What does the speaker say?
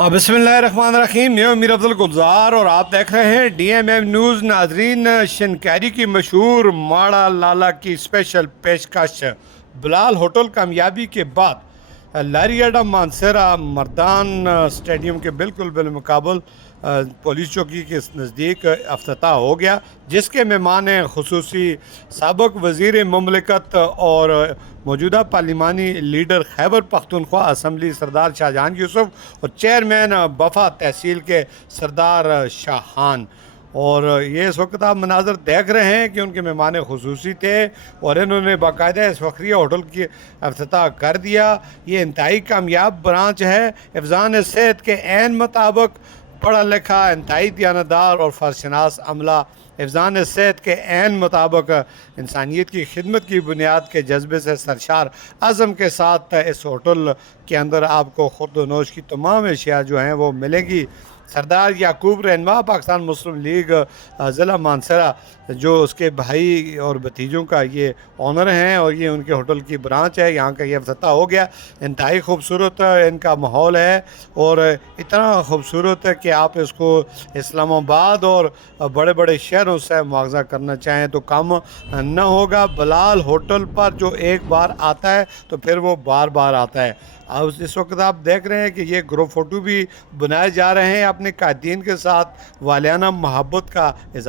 बिस्मिल्लाहिर्रहमानिर्रहीम। मैं अमीर अब्दुल गुलजार और आप देख रहे हैं DMM न्यूज़। नाजरीन, शनकैरी की मशहूर माड़ा लाला की स्पेशल पेशकश। बिलाल होटल कामयाबी के बाद लारियाडा मानसरा मर्दान स्टेडियम के बिल्कुल बिलमुकाबल पुलिस चौकी के नज़दीक अफ्ताह हो गया, जिसके मेहमान खुसूसी साबिक़ वज़ीर मुमलिकत और मौजूदा पार्लिमानी लीडर खैबर पख्तूनख्वा असम्बली सरदार शाहजहान यूसुफ और चेयरमैन बफा तहसील के सरदार शाहान। और ये इस वक्त आप मनाजर देख रहे हैं कि उनके मेहमान खुसूसी थे और इन्होंने बाकायदा इस फखरिया होटल की अफ्ताह कर दिया। ये इंतहाई कामयाब ब्रांच है। हिफ़्ज़ान सेहत के ऐन मुताबिक पढ़ा लिखा, इंतहाई दियानतदार और फ़र्शनास अमला हिफ़्ज़ान सेहत के ऐन मुताबिक इंसानियत की खिदमत की बुनियाद के जज्बे से सरशार अज़म के साथ इस होटल के अंदर आपको खुर्द व नोश की तमाम अशिया जो हैं वो मिलेंगी। सरदार याकूब रहनुमा पाकिस्तान मुस्लिम लीग ज़िला मानसरा जो उसके भाई और भतीजों का ये ऑनर हैं और ये उनके होटल की ब्रांच है। यहाँ का ये अफ्ताह हो गया। इंतहाई खूबसूरत इनका माहौल है और इतना खूबसूरत है कि आप इसको इस्लामाबाद और बड़े बड़े शहरों से मुआवजा करना चाहें तो कम न होगा। बिलाल होटल पर जो एक बार आता है तो फिर वो बार बार आता है। अब इस वक्त आप देख रहे हैं कि ये ग्रुप फ़ोटो भी बनाए जा रहे हैं अपने कायदीन के साथ। वालियाना मोहब्बत का इज़हार